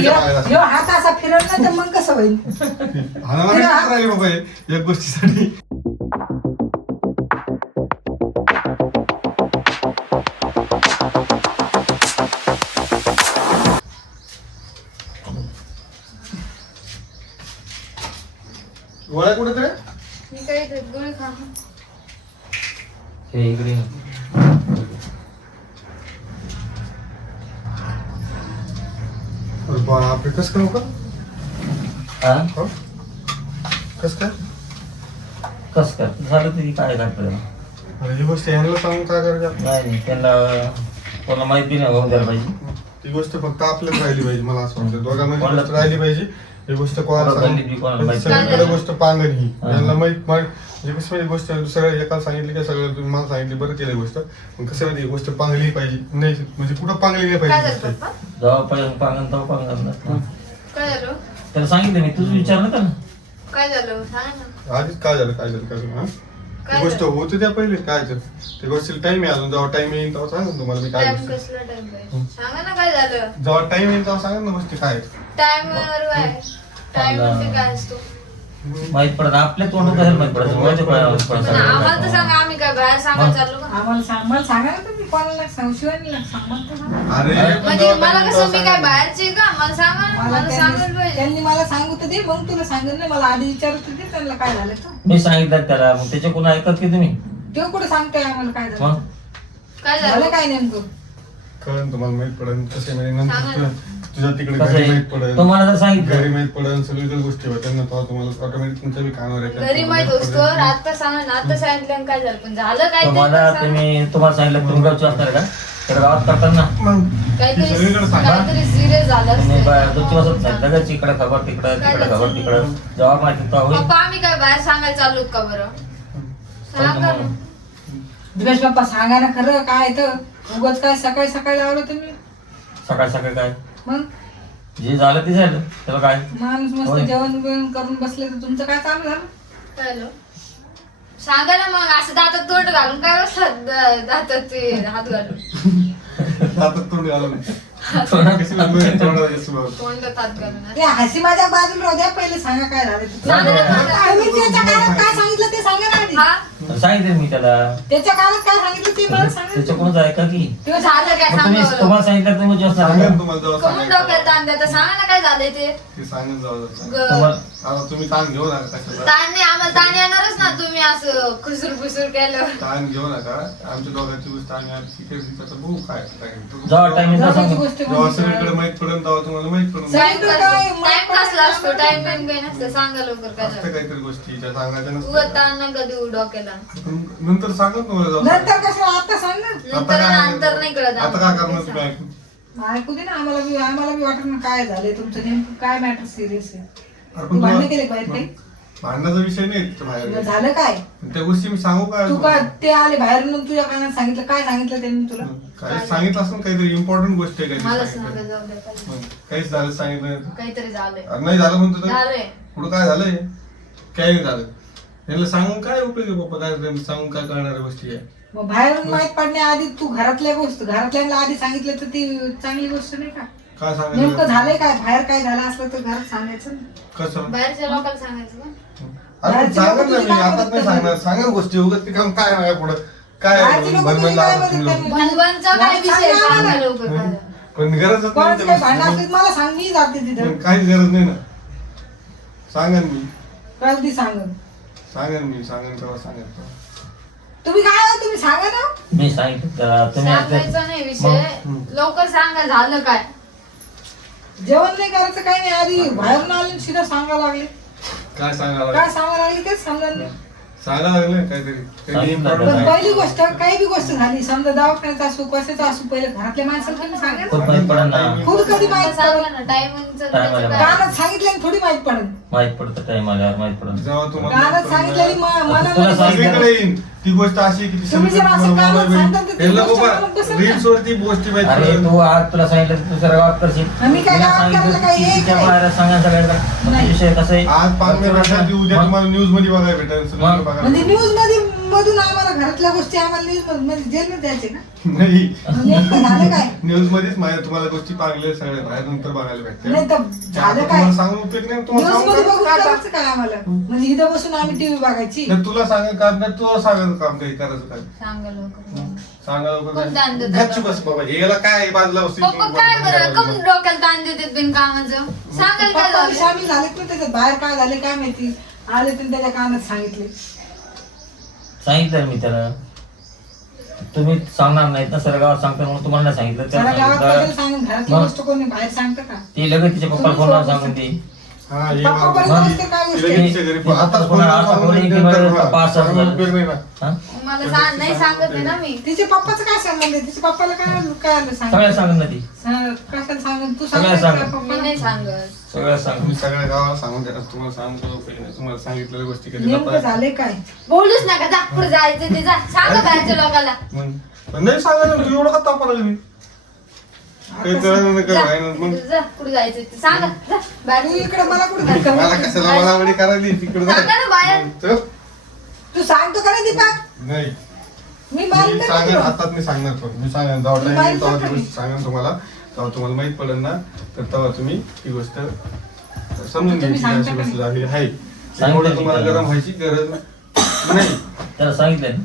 ह्यो- ह्यो हात असा फिरवला तर मग कसं होईल? हाणाला नाही करत राहिली बाबा हे, एक गोष्टीसाठी. गोळ्या कुठे तरी? मी काय ते गोळी खा. हे इकडे. बापरे कस काय का? हा? हो? कस काय? कस काय? झालं तरी काय घातलं अरे ही गोष्ट यांना सांगून काय करायचं नाही नाही त्यांना कोणाला माहिती नाही होऊन द्यायला पाहिजे. ती गोष्ट फक्त आपल्यात राहिली पाहिजे मला असं वाटतं. दोघांमध्ये कोणाला- गोष्ट राहिली पाहिजे. ही गोष्ट कोणाला कोणाला गल्लीत बी कोणाला माहिती सगळीकडे. गोष्ट पांगण ही हा. यांना माहीत माहीत. म्हणजे कसं म्हणजे गोष्ट दुसऱ्या एकाला सांगितली की सगळं तुम्ही मला सांगितली बरं केली गोष्ट. पण कसं माहिती ही गोष्ट पांगली पाहिजे. नाही म्हणजे कुठं पांगली नाही काय पाहिजे झालं गोष्ट. पप्पा? जेव्हा पाहिजे पांगण तेव्हा पांगण. काय झालं? त्याला सांगितलं मी तुझं विचारलं का ना. काय झालं? सांग ना. आधीच काय झालं काय झालं काय झालं हा? ती काय गोष्ट झालं? होते त्या पहिले काय झालं ते गोष्टीला टाइम आहे अजून जेव्हा टाइम येईल तेव्हा सांगा ना तुम्हाला मी काय टाइम गोष्ट. कसला टाइम सांगा ना काय झालं? जेव्हा टाइम येईल तेव्हा सांगा ना गोष्टी काय आहेत. टाइम वर आहे. टाइम म्हणजे काय असतो? माहीत पडत आपल्या तोंड काय माहीत पडत? पायावर पडत पण आम्हाला तर सांगा आम्ही काय बाहेर सांगायला चाललो का? आम्हाला सांग मला सांगा ना तुम्ही कोणाला सांगू शिवानीला सांग मला तर सांगा. अरे म्हणजे मला कसं मी काय. बाहेरची का? मला सांगा ना मला मला सांगायला त्यांनी पाहिजे. त्यांनी मला सांगू तर दे मग तुला सांगेल ना मला आधी विचारत होते त्यांना काय झालं तर. मी सांगितलं त्याला मग त्याच्या कोण ऐकत की तुम्ही? ते कुठे सांगतोय आम्हाला काय झालं? मग? काय झालं? झालं काय नेमकं? कळण तुम्हाला माहीत पडेल. कसं आहे म्हणजे सांगा नंतर ना. तुझ्या- तिकडे कसं घरी आहे? माहीत पडेल. तुम्हाला जर सांगितलं. घरी माहीत पडेल सगळीकडे गोष्टी होत्या ना तेव्हा तुम्हाला ऑटोमॅटिक तुमच्या बी कानावर येतात. घरी माहीत असतो आता सांगा ना आता सांगितलं आणि काय झालं? पण झालं काय तुम्हाला. तुम्ही तुम्हाला सांगितलं तुम्ही गावचे असणार का? तर गावात करताना काहीतरी सगळीकडे सांगा. काहीतरी सिरियस झालं तुम्ही असतं. बा- दोन दिवसात सांगितलं का तिकडे खबर तिकडं काय तिकडे? खबर तिकडं. जेव्हा माहिती तेव्हा होईल. पप्पा आम्ही काय बाहेर सांगायला चाललो का बरं? सांगा ना. दिवेश बाप्पा सांगा ना खरं काय तर. उगाच काय सकाळी सकाळी लावलं तुम्ही? सकाळ सकाळ काय? मग? जे झालं ते झालं. त्याला काय? माणूस मस्त होय. जेवण बिवण करून बसले तर तुमचं काय चालू झालं? झालं? सांगा ना मग असं दातात तोंड घालून काय द- दातात ते हात घालून. आता तोंड घालून. ते हसी माझ्या बाजूला राहू द्या पहिले सांगा काय झालं ते. सांगा ना मला. तुम्ही त्याच्या कानात काय सांगितलं ते सांगा ना आधी. हा? सांगितलं मी त्याला. त्याच्या कानात काय सांगितलं ते मला सांगा. त्याच्याकडूनच ऐका की? ते झालं काय मग तुम्ही सांगा तुम्हाला सांगितलं तुम्ही जास्त. तुम्हाला जेव्हा कमून सांगायचं डोक्यात ताण द्या तर सांगा ना काय झालंय ते. ते सांगून जाऊ द्या. ग- तुम्हाला आता तुम्ही ताण घेऊ नका ताण नाही आम्हाला ताण येणारच ना तुम्ही असं खुसूर खुसूर केल्यावर ताण घेऊ नका. आमच्या दोघांची गोष्ट आम्ही आज तिकडे तिकडे बघू काय काय. जेव्हा time येईल तेव्हा जवळची सांगू. गोष्ट जेव्हा म्हणजे सगळीकडे माहीत पडेल तेव्हा तुम्हाला माहीत पडेल. सांग. टाइम? टाइम कसला असतो टाइम टाइम काही नसतं सांगा लवकर काय असतं काहीतरी गोष्टी ज्या सांगायच्या उगत नसतात ताण नका देऊ डोक्याला. पण नंतर सांगत तुम्हाला जाऊ. नंतर कसं आता सांग ना. नंतर नंतर नाही. कळत आता काय करणार. तुम्ही ऐकून? ऐकू दे ना आम्हाला बी आम्हाला बी वाटत ना काय झालंय तुमचं नेमकं काय मॅटर सिरियस आहे? पण भांडणं तुला- केले बाहेर काही भांडणाचा विषय नाही बाहेर. झालं काय? त्या गोष्टी मी सांगू काय तू काय ते आले बाहेरून तुझ्या कानात सांगितलं? काय सांगितलं त्यांनी तुला? काय सांगितलं असं काहीतरी इम्पॉर्टंट गोष्ट आहे मला सांगा. जाऊ द्या काहीच झालं सांगितलं नाही. काहीतरी झालंय. अरे नाही झालं म्हणतो तर? झालंय. पुढं काय झालंय? काय नाही झालं. यांना सांगून काय उपयोग आहे बाप्पा? काय त्यांना सांगून काय करणाऱ्या गोष्टी आहे? मग बाहेरून माहीत पडण्याआधी तू घरातल्या गोष्ट घरातल्यांना आधी सांगितलं तर ती चांगली गोष्ट नाही का? काय नेमकं सांगायचं झालंय काय? बाहेर काय झालं असलं तर घरात सांगायचं ना. कसं? बाहेरच्या लोकांना सांगायचं का अरे बाहेरचे सांगा लोकं ना काय आता मदत नाही करणार? सांगणार. सांगा गोष्टी. उगत ते काम काय आहे पुढं? काय बाहेरचे लोकं तुझी काय मदत बनबन करणार? भनभनचा काय विषय सांगा सांगा ना. लवकर काय? झालं. पण गरजच कोणाचं काही भांडण नाही असलं तर मला सांग मी जाते तिथं. काहीच गरज नाही ना. सांगा ना मी. कळती सांग सांगा ना मी सांगा ना तेव्हा सांगा ना. तुम्ही काय हो, तुम्ही सांगा ना. मी सांगितलं तुम्ही सांगायचा नाही विषय. लवकर सांगा झालं काय? जेवण नाही करायचं काही नाही. आधी बाहेरून आले शिदा सांगा लागले. काय सांगा काय सांगा लागले तेच समजा सांगा लागलं काहीतरी. काहीतरी सांगितलं important पण त्याला. पहिली गोष्ट काही बी गोष्ट झाली समजा दवाखान्यात असू कशाचं असू पहिले घरातल्या माणसाला तुम्ही सांगा. खूप माहीत पडत ना खूप कधी माहीत सांगा पडत ना काय? कानात सांगितलं थोडी माहीत पडत. माहीत पडतं टाइम आल्यावर माहीत पडत जेव्हा तुम्हाला कानात सांगितलेली म- तुला मनामध्ये सांगितलं. सगळीकडे येईन. ती गोष्ट अशी की ती तुम्ही जर असं सांगता तर ती गोष्ट. रील्स वरती गोष्टी माहिती अरे पडेल. तू आज तुला सांगितलं तर दुसऱ्या गावात करशील आम्ही काय तुला गावात सांगितलं करायला हे? बाहेर सांगा सगळ्यांना नाही. विषय कसा आहे आज पाच मिनिट भेटला ती उद्या तुम्हाला न्यूजमध्ये बघायला भेटेल बघायला म्हणजे भेटेल. न्यूजमध्ये मधून आम्हाला घरातल्या गोष्टी आम्हाला न्यूज म्हणजे जेलमध्ये द्यायचे ना नाही. नेमकं झालं काय? न्यूज मध्येच माझ्या तुम्हाला गोष्टी पाहिल्या सगळ्या. बाहेर नंतर बघायला भेटते नाही तर झालं काय? तुम्हाला सांगून उपयोग नाही. तुम्हाला न्यूजमध्ये सांगून बघून काय- करायचं काय आम्हाला? म्हणजे इथं बसून आम्ही टीव्ही बघायची? नाही, तुला सांगायचं काम नाही. तुला सांगायचं काम काही करायचं काय? सांगा लवकर. सांगा ताण? गच्ची बस बाबा. याला काय बाजूला बस पप्पा काय बरं? कम डोक्याला ताण देतात बिन कामाचं. सांगाल काय पप्पा झालं? शामिल झाले पण त्याच्यात बाहेर काय झाले काय माहिती? आले तर त्याच्या कानात सांगितले. सांगितलं मी त्याला. तुम्ही सांगणार नाहीत ना सर गावात सांगता म्हणून तुम्हाला नाही सांगितलं. सारा त्याला गावात कशाला सांगितलं सांगून घरातली मग? गोष्ट कोणी बाहेर सांगतं का? ते लगेच तिच्या पप्पाला फोन सांगून हे पप्पा नसते काय गोष्टी. हा? मला सांग नाही सांगत आहे ना मी. तिच्या पप्पाचं काय संबंध आहे? तिच्या पप्पाला काय काय आलं सगळ्या सांग ना ती सगळ्या सांग सांग. का मी पप्पाला? नाही सांगत. सगळ्या सांगून तुम्ही सगळ्या गावाला सांगून द्या तुम्हाला सांगतो. तुम्हाला सांगितलेल्या गोष्टी कधी नेमकं काय? बोलूच नका जा पुढे जायचं ते जा. सांगा बाहेरच्या लोकांना नाही सांगायला एवढं का तापा लागली? काही मग. जा जायचं ते सांगा. जा तू बाहेर इकडे मला कुठे मला कशाला मनावडी करायली? तिकडे सांगा ना बाहेर. तू सांगतो का नाही दीपक? नाही. मी मी मारिन का सांगेन तुला? आता मी सांगणार पण मी सांगेन. जेव्हा मी टाइम बाहेर येईल तेव्हा ती जाणार गोष्ट सांगेन तुम्हाला. तेव्हा तुम्हाला माहीत पडेल ना तर तेव्हा तुम्ही ती गोष्ट समजून घ्यायची. अशी गोष्ट झाली आहे. सांगितलं एवढं मी तुम्हाला त्याला. गरम व्हायची गरज नाही. त्याला सांगितलं ना?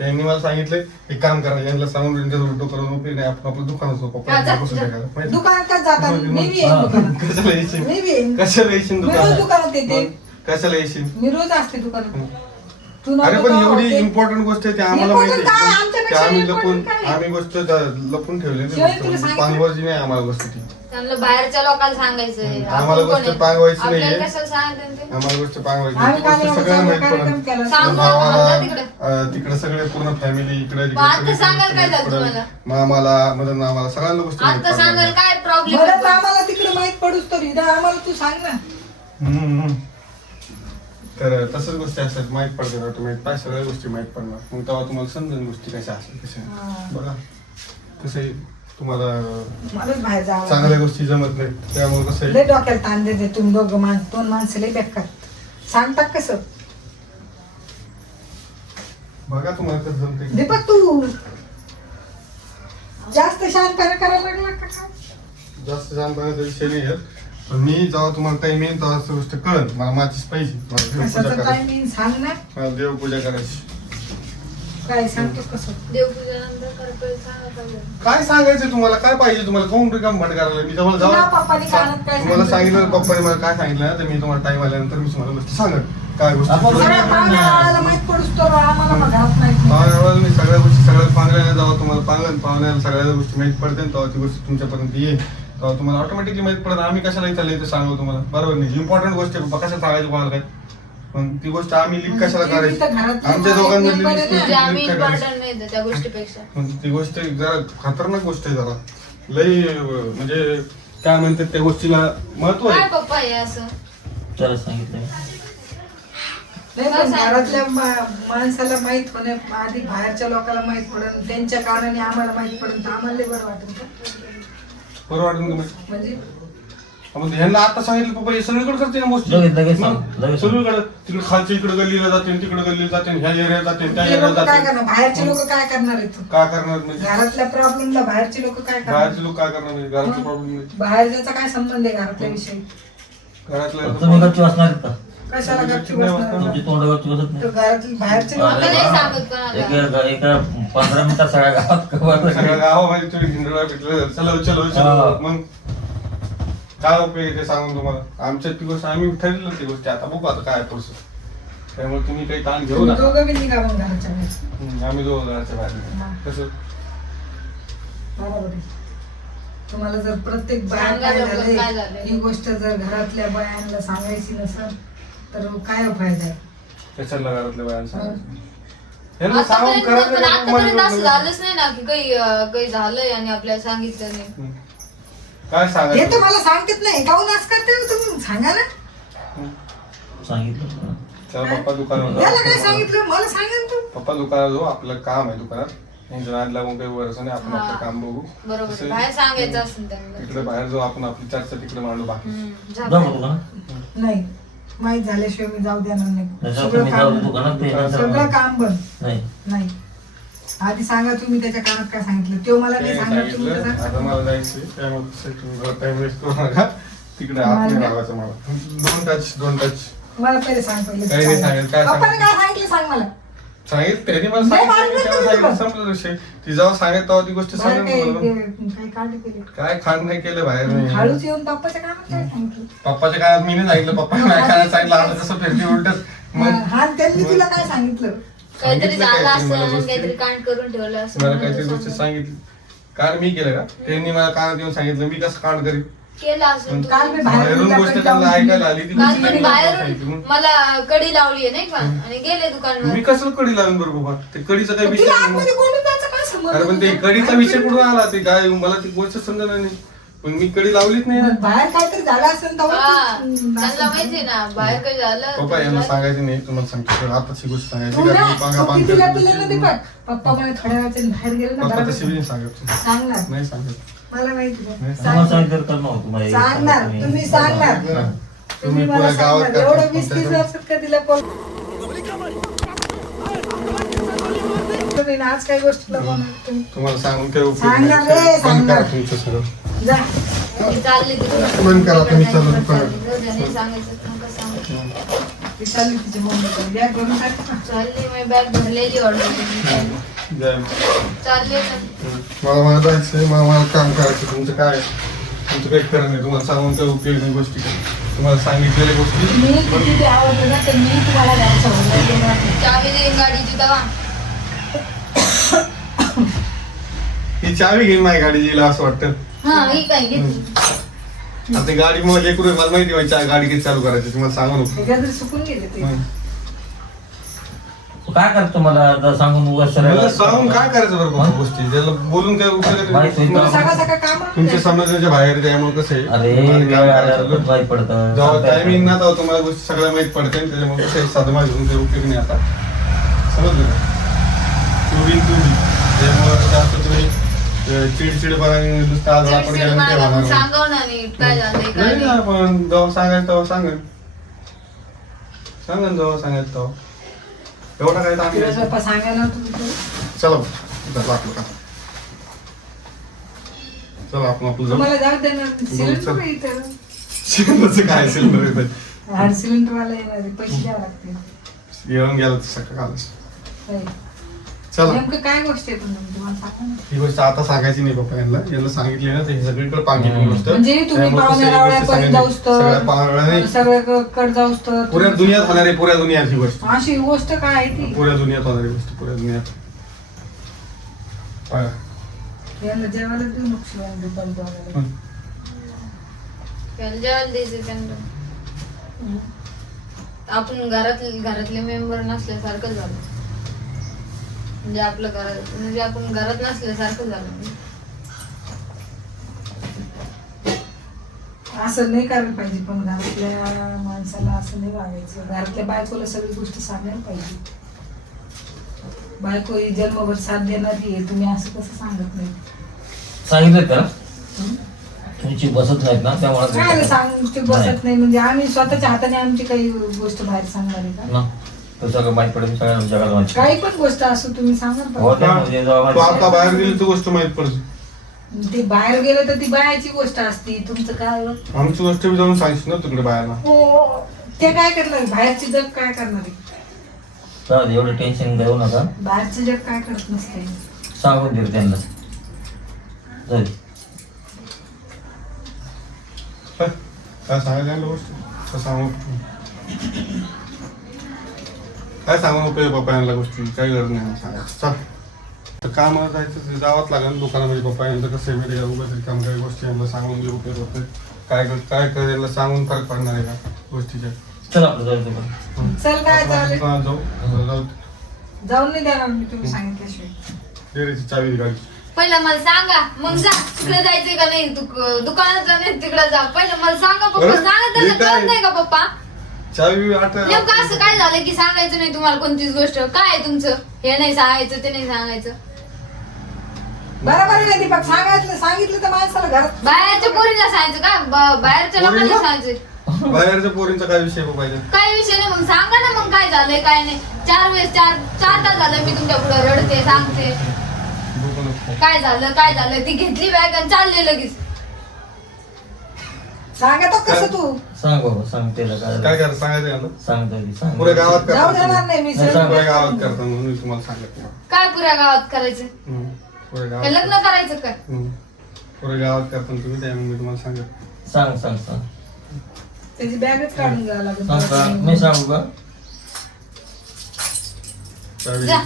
त्यांनी मला सांगितलंय एक काम करा यांना सांगून त्यांच्याजवळ डोकं उपयोग नाही आपण आपलं दुकान असतो हा, जा, बसून जा. टाकायला. माहिती? दुकानात काय जाता मग- मी बी येईन हा. दुकानात कशाला येशील मी बी येईन कशाला येशील मी रोज दुकानात दुकानात येते मग कशाला येशील मी रोज असते दुकानात तू अरे पण का एवढी होते? इम्पॉर्टंट गोष्ट आहे ती आम्हाला Important माहिती काय? आहे. पण आमच्यापेक्षा ते आम्ही important लपून काय? आम्ही गोष्ट लपून ठेवली शिवाय तुला सांगितलं. पांगवरची नाही आम्हाला गोष्ट ती त्यांना बाहेरच्या लोकांना सांगायचंय हम्म, आपण आम्हाला कोण गोष्ट आहे? पांगवायची आपल्याला. कशाला ते आम्हाला गोष्ट पांगवायची आम्ही गोष्ट सगळ्यांना माहीत कार्यक्रम पडेल केला सांगू भावाला, जा तिकडे. अं, तिकडे सगळे पूर्ण फॅमिली इकडे मग आता सांगाल काय झालं तुम्हाला? मामाला मदन आम्हाला सगळ्यांना गोष्ट माहीत आता सांगाल पडणार. काय प्रॉब्लेम बरं तर आम्हाला तिकडे माहीत पडूस तर इथं आम्हाला तू सांग ना हम्म, हम्म. तर तसंच गोष्टी असतात माहीत पडतात ऑटोमॅटिक पाय सगळ्या गोष्टी माहीत पडणार. मग तेव्हा तुम्हाला समजेल गोष्टी कशा असतात कशा. बघा. कसंही तुम्हाला मलाच बाहेर जावं चांगल्या गोष्टी जमत नाही त्यामुळे कसं लय डोक्याला ताण देते तुम्ही दोघं माण दोन माणसं लय बेकार. सांगतात कसं? बघा तुम्हाला कसं जमतंय. दीपक तू जास्त शांतपणा करायला लागला का? काय? जास्त शांतपणाचा विषय नाही आहे पण मी जेव्हा तुम्हाला टाइम येईल तेव्हा असं गोष्ट कळन मला माझीच पाहिजे. मला देवपूजा कशाचं काय करायची. मी सांग ना. मला देवपूजा करायची. काय सांगतो कसं? देवपूजेनंतर करतोय सांगा पाहिजे काय सांगायचं तुम्हाला? काय पाहिजे तुम्हाला? कोण रिकाम भट करायला मी जवळ तुला पप्पानी कानात जाऊ काय तुम्हाला सांगितलं? सांगितलं पप्पाने मला काय सांगितलं ना तर मी तुम्हाला टाइम आल्यानंतर मी तुम्हाला गोष्ट सांगत काय गोष्टी आपण पुढे- सगळ्या पाहुण्याला माहीत पडूस तर आम्हाला मग घरात माहीत नाही पाहुण्याला मी सगळ्या गोष्टी सगळ्या पाहुण्याला जेव्हा तुम्हाला पाहलं पाहुण्याला सगळ्या गोष्टी माहीत पडते तेव्हा ती गोष्ट तुमच्यापर्यंत येईल. तेव्हा तुम्हाला ऑटोमॅटिकली माहीत पडत आम्ही कशाला चाललंय ते सांगू तुम्हाला? बरोबर नाही. इम्पॉर्टंट गोष्ट आहे बाबा कशाला सांगायचं कोणाला काय? मग ती गोष्ट आम्ही लिंक कशाला करायची? आमच्या दोघांमधली आम्ही link करायची. इम्पॉर्टंट नाही देत त्या गोष्टीपेक्षा. पण ती गोष्ट जरा खतरनाक गोष्ट आहे जरा. लई अं, म्हणजे काय म्हणतात त्या गोष्टीला महत्त्व काय आहे पप्पा आहे असं? त्याला सांगितलं नाही पण घरातल्या मा- माणसाला माहीत होणे आधी बाहेरच्या लोकांना माहीत पडन त्यांच्या कारणाने आम्हाला माहीत पडन तर आम्हाला लय बरं वाटेल का? बरं वाटत का मग? म्हणजे? मग ह्यांना आता सांगितलं पप्पा हे सगळीकडे करते ना गोष्टी लगेच- लगेच मग सांग, लगेच सांग. सगळीकडे तिकडे खालच्या इकडे गल्लीला जाते तिकडे गल्लीला जाते ह्या एरियात जाते त्या एरियात लोक काय जाते. करणार? बाहेरचे लोक काय करणार आहेत? काय करणार म्हणजे? घरातल्या प्रॉब्लेमला बाहेरचे लोक काय करणार? बाहेरचे लोक काय करणार म्हणजे? घराचे प्रॉब्लेम नाही. बाहेरचा काय संबंध आहे घरातल्या विषयी? घरातल्या तुम्ही गच्ची वाचणार आहेत का? कशाला गपचूप नाही बसणार? तुमची तोंड गच्ची बसत तर नाही घरातले बाहेरचे लोक आता नाही सांगत एक कोणाला एका पंधरा मिनिटात सगळ्या गावात सगळ्या करेल. गावामध्ये तुम्ही हिंडोळा भेटलं चलो चलो हा. चलो मग काय उपयोग आहे ते सांगून तुम्हाला आमच्या ती गोष्ट आम्ही ठरलेलं ती गोष्टी आता बघू आता काय प्रोसेस त्यामुळे तुम्ही काही ताण घेऊ तुम्ही नका दोघं बी निघा मग घराच्या बाहेर. हम्म, आम्ही दोघं घराच्या बाहेर हा. कसं बरोबर आहे. तुम्हाला जर प्रत्येक बाया सांगा काय लवकर काय झालंय झालंय. ही गोष्ट जर घरातल्या बायांना सांगायची नसेल तर काय फायदा आहे? घरातल्या बाहेर सांगायचं? ह्यांना सांगून आतापर्यंत करायचं पण नाही, आतापर्यंत मग- असं झालंच नाही ना की काही अं, काही झालंय आणि आपल्याला सांगितलं नाही. हम्म. काय हे सांगायचं मला सांगत नाही करते हो तुम्ही सांगा ना. सांगितलं पप्पा दुकानावर याला काय जाऊ. सांगितलं? मला सांगा ना तू. पप्पा दुकानात जाऊ आपलं काम आहे दुकानात. यांच्या नाद लागून काही वरच नाही आपण हा. आपलं काम बघू. बरोबर बाहेर सांगायचं असेल त्यांना. बाहेर जाऊ आपण आपली चर्चा तिकडे मांडू बाकी. हम्म, जा जाऊ बाहेर. का तुला नाही. माहीत झाल्याशिवाय मी जाऊ देणार नाही. सगळं तुम्ही जाऊ काम दुकानात ते नंतर सगळं मग- काम बंद. नाही. नाही. आधी सांगा तुम्ही त्याच्या कानात काय सांगितलं. तो मला नाही ते सांगणार तुम्ही आता मला जायचंय. त्यामुळे तुम्ही टाइम वेस्ट करू नका. तिकडे आत नाही मला- लावायचं मला. दोन टच दोन टच मला पहिले सांग पहिले. नाही सांगेल? काय सांगितलं सांग मला. सांगितलं त्याने मला नाही, सांगितलं मारलं मी त्याला नाही सांगितलं तुला. संपलं विषय. ती जेव्हा सांगत तेव्हा ती गोष्ट बाहेर सांगेल काही तुम्हाला. काही काढले केले. काय खाण नाही केलं बाहेर. हळूच येऊन काय पप्पाच्या काळात मी नाही सांगितलं पप्पा नाही काळात सांगितलं आता कसं फिरती उलटच. मग हा त्यांनी तुला काय सांगितलं? काहीतरी सांगितलं झालं काहीतरी मला असं गोष्टी. काहीतरी कांड करून ठेवलं असं मला काहीतरी गोष्ट सांगितली. काल मी केलं का? त्यांनी मला कानात येऊन सांगितलं मी कसं कांड करीन? केलं असं काल मी बाहेर बाहेरून गेला गोष्ट पण त्यांना जाऊन ऐकायला आली ती काल गोष्ट पण त्यांनी मला सांगितली. बाहेरून मग? मला कडी लावली आहे नाही का? आणि गेले मी दुकानवर कसं कडी लावून बरं बाबा? ते कडीचं काही विषय तिला नाही. काय संबंध अरे पण ते? कडीचा विषय कुठून आला? ते काय मला ती गोष्ट समजणार नाही. पण मी कडी लावलीच नाही ना. बाहेर काहीतरी झालं असेल तेव्हा हा तू- त्यांना माहिती ना बाहेर काही झालं पप्पा यांना सांगायचं नाही तुम्हाला सांगतो. आताची गोष्ट सांगायची. पांगा पांग करतो. ते बघ. पप्पा मला थोड्या वेळाच्या बाहेर गेले ना बरोबर. तशी बी नाही सांगत. सांगणार. नाही सांगत. मला माहिती. नाही तुम्हाला हे सांगणार सांगा तुम्ही सांगणार तुम्ही तुम्ही मला पुऱ्या गावात सांगणार. एवढं वीस तीस वर्षात का तिला कॉल आज काही गोष्टीला फोन आला तुम्ही तुम्हाला सांगून काय उपयोग सांगणार नाही. रे, बंद सांगणार. करा तुमचं सगळं जा मी चालली तिकडे. बंद करा, तुम्ही चालू चालली. करा. जाऊ द्या, नाही सांगायचं तर नका सांगू. ती चालली तिची मम्मी या घेऊन टाक ना. चालली मी बॅग भरलेली ऑर्डर. मला मला जायचंय मला मला काम करायचं तुमचं काय? तुमचं काही खरं नाही तुम्हाला सांगून काही उपयोग नाही गोष्टी तुम्हाला सांगितलेल्या गोष्टी मी किती ते आवडतं ना ते मी तुम्हाला द्यायचं होतं. ते मला- चावी देईन गाडीची दवा ही चावी घेईन माझी गाडी येईल असं वाटतं हा ही काय घेतली आता ती गाडी मग लेकरू आहे, मला माहिती चा- गाडी किती चालू करायची तुम्हाला सांगू नको एखादं तरी सुकून गेले ते मग. काय करतो मला जर सांगून उगाच सरळ- मला सांगून काय करायचं बरं बाबा गोष्टी? ज्याला बोलून काय उपयोग तुम्ही काम तुमच्या समजण्याच्या बाहेर त्यामुळे कसं आहे? अरे वेळ आल्यावर पडतं. जेव्हा टायमिंग. ना तेव्हा तुम्हाला गोष्टी सगळ्या माहीत पडते आणि त्याच्यामुळे कसं आहे, माझं घेऊन काही उपयोग नाही आता. समजलं का? तू तू विन त्यामुळे जास्त तुम्ही अं, चिडचिडपणा नुसतं आज आपण चिडचिड गेलं आणि ते मला होणार मग? नाही. सांगव ना नीट. काय झालंय काय नाही ना नाही. आपण जेव्हा सांगायचं तेव्हा सांगेन सांगेन जेव्हा सांगायचं तेव्हा. एवढा काय ताण तिला नाही. स्वयंपाक सांगायला चला भाऊ, इथं आपलं का? चला आपण आपलं जाऊ. तुम्हाला जाऊ देणार. चल. सिलेंडर इथं? काय सिलेंडर हार सिलेंडर वाला येणार आहे. पैसे द्यावे लागतील. येऊन गेलं तर सकाळच होय. चला नेमकं काय गोष्ट आहे पण तुम्हाला सांगा ना. ही गोष्ट आता सांगायची नाही पप्पा यांना यांना सांगितली ना ते हे सगळीकडे पांगितली हम्म. गोष्ट म्हणजे तुम्ही त्यामुळे कसं पाहुण्या ही गोष्ट रावळ्यापर्यंत सांगायची. जाऊस सगळ्या तर जाऊस तर पुऱ्या दुनियात होणार आहे पुऱ्या दुनियात ही गोष्ट अशी गोष्ट काय आहे ती पुऱ्या दुनियात होणारी गोष्ट पुऱ्या दुनियात बघा. यांना जेवायला देऊ नको शिवाय दुपारी जेवायला. हम्म. त्याला जेवायला द्यायचं त्यांना आपण घरात घरातले मेंबर नसल्यासारखं झालं म्हणजे आपलं घरात म्हणजे आपण घरात नसल्यासारखं झालं. असं नाही करायला पाहिजे पण घरातल्या माणसाला असं नाही वागायचं. घरातल्या बायकोला सगळी गोष्ट सांगायला पाहिजे. बायको ही जन्मभर साथ देणारी आहे. तुम्ही असं कसं सांगत नाही? सांगितलं का? तुमची बसत नाहीत ना त्यामुळे काय सांग? ते बसत नाही. म्हणजे आम्ही स्वतःच्या हाताने आमची काही गोष्ट बाहेर सांगणार आहे का? ना. तो सगळं माहीत पडेल सगळ्या जगाला माहीत पडेल. काही पण गोष्ट असो तुम्ही सांगा हो. ना, म्हणजे जेव्हा तू आता माहित- बाहेर गेली तर गोष्ट माहीत पडते ते बाहेर गेलं तर ती बायाची गोष्ट असती तुमचं काय? आमची गोष्ट बी जाऊन सांगशील ना तिकडे बाहेरला हो ते काय करणार बाहेरचे जग काय करणार आहे जाऊ दे, एवढं टेन्शन घेऊ नका बाहेरचे जग काय करत नसते सांगून देऊ त्यांना जाऊ दे. काय यांना गोष्ट सांगू काय सांगू नको पप्पा यांना गोष्टी? काही गरज नाही सांगायचं चल. तर कामाला जायचं ते जावंच लागेल दुकानामध्ये पप्पा यांचं कसं आहे माहिती आहे का उगाच रिकाम काही गोष्टी यांना सांगून जे उपयोग होते काय कर- काय करायला सांगून फरक पडणार आहे का गोष्टीच्या चल आपलं जाऊ. चल काय चालेल हा, जाऊ. जाऊ. जाऊन नाही देणार मी तुम्ही सांगितल्याशिवाय. चावी गाडी पहिला मला सांगा मग जा. तिकडे जायचंय का नाही? तू दुकानात जा नाही तिकडे जा. पहिलं मला सांगा पप्पा. अरे, सांगा हे त्याचं काय? कळत नाही का पप्पा? चावी आठ नेमकं असं काय झालं की सांगायचं नाही तुम्हाला कोणतीच गोष्ट? काय आहे तुमचं? हे नाही सांगायचं ते नाही सांगायचं. बरोबर आहे ना दीपक? सांगायचं सांगितलं तर माणसाला घरात बाहेरच्या पोरीला सांगायचं का? ब- बाहेरच्या लोकांना पोरीला? सांगायचं. बाहेरच्या पोरींचा काय विषय बा पाहिजे काय विषय नाही मग? सांगा ना मग काय झालंय काय नाही. चार वेळेस चार चार तास झालं मी तुमच्यापुढे रडते सांगते. नको. काय झालं काय झालं? ती घेतली बॅग आणि चालले लगेच. सांगतो कसं तू? सांग बाबा सांग त्याला काय काय करा सांगायचं आहे ना सांगता येईल, सांग. पुऱ्या गावात जाऊ करता देणार नाही मी नाही, सर सांग. पुऱ्या गावात करता म्हणून मी तुम्हाला सांगितलं काय पुऱ्या गावात करायचं? हम्म. पुऱ्या काय गावात लग्न करायचं काय. पुऱ्या गावात करता ना तुम्ही त्यामुळे मी तुम्हाला सांगत सांग सांग सांग. त्याची बॅगच काढून घ्यावं सांग सांग. लागेल मी सांगू का? जा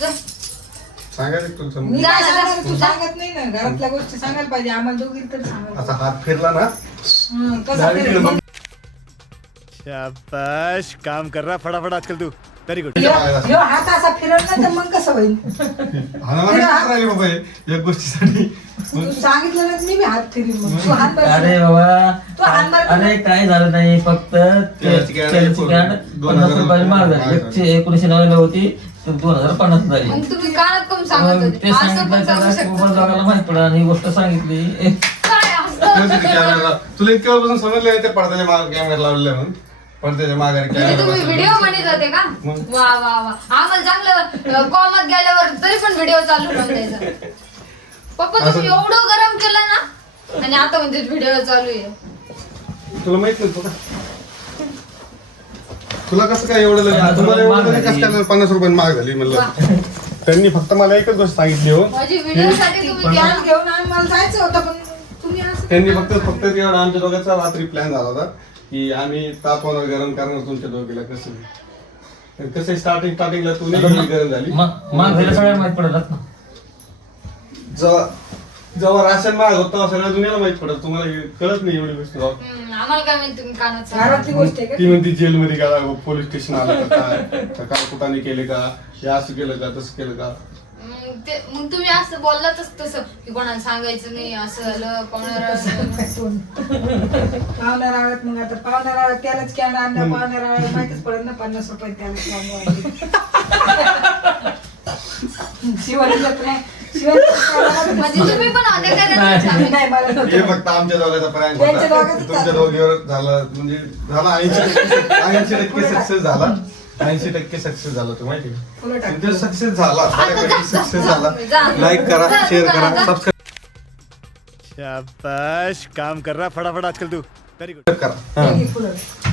जा. सांगायचं मी काय सांगणार. तू सांगत नाही ना. घरातल्या गोष्टी सांगायला पाहिजे. आम्हाला दोघी तर सांगायला असा हात फिरला ना शाबाश काम कर रहा फटाफट आजकल तू. वेरी गुड ह्यो हात असा फिरवला तर मग कसं होईल? हाणाला नाही राहिली बाबा हे, एक गोष्टीसाठी. तू सांगितलं ना मी बी हात फिरीन मग. तू हात. अरे तू बाबा हानमार अरे काय झालं नाही फक्त तेलाची तेलाची दोन पन्नास हजार झाली. महाग एकशे एकोणीसशे नव्याण्णव होती तर दोन हजार पन्नास झाली. मग तुम्ही कम सांगत मग होते ते असं सांगितलं पण सांगू त्याला शकता माहीत पडला आणि ही गोष्ट सांगितली काय तेव्हा असतं तिथे कॅमेरा तुला इतक्या वेळपासून समजलं ते पडद्याच्या मागे कॅमेरा लावलेला म्हणून. पडद्याच्या माघारी म्हणजे कॅमेरा तुम्ही. व्हिडिओ म्हणत होते का? मग? वा वा वा. आम्हाला चांगलं कॉमत गेल्यावर तरी पण व्हिडिओ चालू ठेवून द्यायचा पप्पा तुम्ही असं- एवढं गरम केलं ना आणि आता म्हणजे व्हिडिओ चालू आहे. तुला माहीत नाही तुला. तुला कसं काय एवढं तुम्हाला एवढं कसं. काय पन्नास रुपये महाग झाली म्हणलं. त्यांनी फक्त मला एकच गोष्ट सांगितली हो. माझी व्हिडिओ साठी तुम्ही घेऊन जायचं त्यांनी फक्त फक्त तेवढा आमच्या दोघांचा रात्री प्लॅन झाला होता की आम्ही तापवणार गरम करणार तुमच्या दोघीला. कसं? तर कसं स्टार्टिंग स्टार्टिंगला तू नाही गरम झाली. माहीत पडतात ना जेव्हा जेव्हा राशन महाग होतं तेव्हा सगळ्या दुनियाला माहीत पडत. तुम्हाला हे कळत नाही एवढी गोष्ट. हम्म, आम्हाला काय माहिती तुम्ही कानात सांगा. घरातली गोष्ट आहे का ती म्हणती जेलमध्ये का पोलीस स्टेशन आलं का काय? का काय कुठाने केले का? हे असं केलं का तसं केलं का? मग ते मग तुम्ही असं बोललातच तसं की कोणाला सांगायचं नाही असं झालं कोणाला असं पावणार आळत मग आता पावणार आळत त्यालाच कॅन आणला पावणार आळत माहितीच पडत ना पन्नास रुपये त्याला शिवाजीला नाही शिवाजी म्हणजे तुम्ही पण होते का नाही. त्याच्यात? नाही मला हे नव्हतं. फक्त आमच्या दोघांचा प्रँक त्यांच्या होता दोघांचं तुमच्या झालं. दोघीवर झाला म्हणजे झाला ऐंशी टक्के सक्सेस झाला ऐंशी टक्के सक्सेस झाला तू माहिती. का सक्सेस झाला सक्सेस झाला. लाईक करा शेअर करा. सबस्क्राईब शाबाश काम कर रहा फटाफट आजकल तू वेरी गुड करा